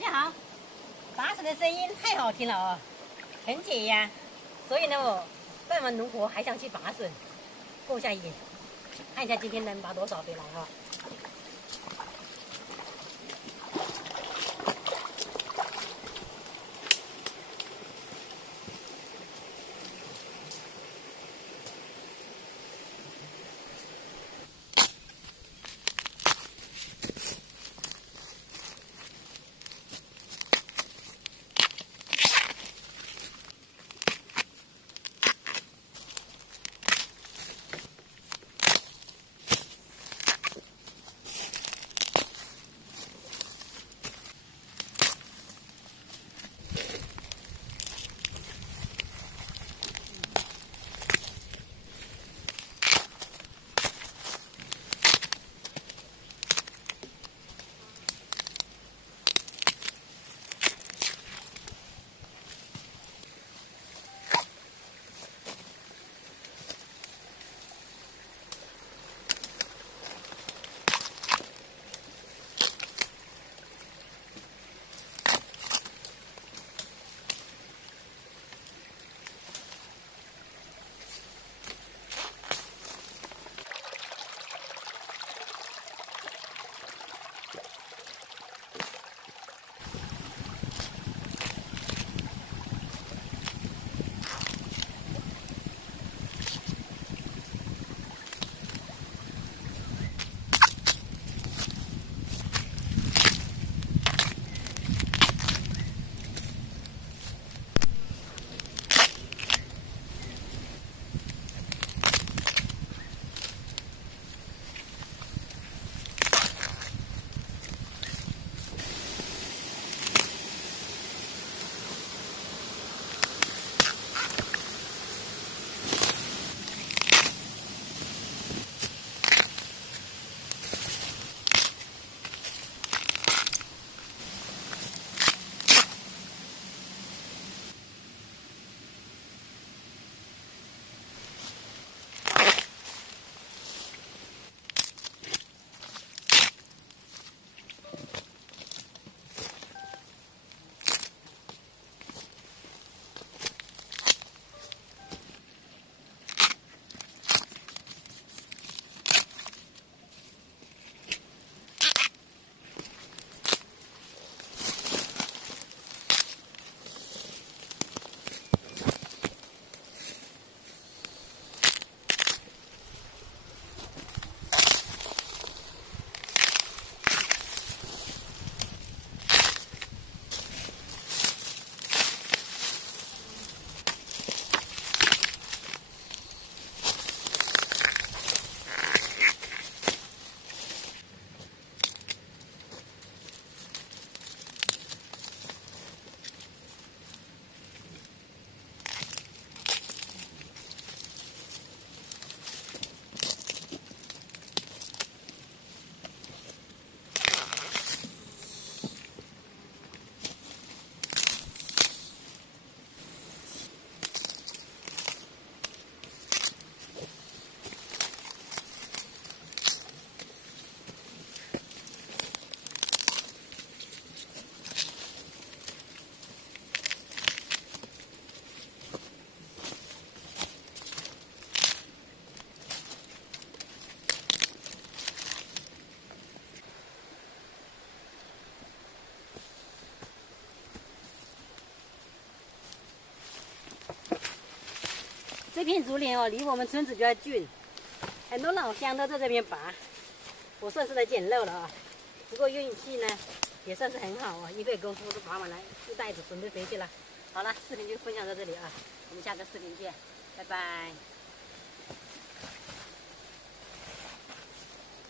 家好，拔笋的声音太好听了哦，很解压。所以呢，我办完农活还想去拔笋，过下瘾，看一下今天能拔多少回来哈。这片竹林哦，离我们村子比较近，很多老乡都在这边拔，我算是来捡漏了啊。不过运气呢，也算是很好啊，一会功夫都拔完了，一袋子准备回去了。好了，视频就分享到这里啊，我们下个视频见，拜拜。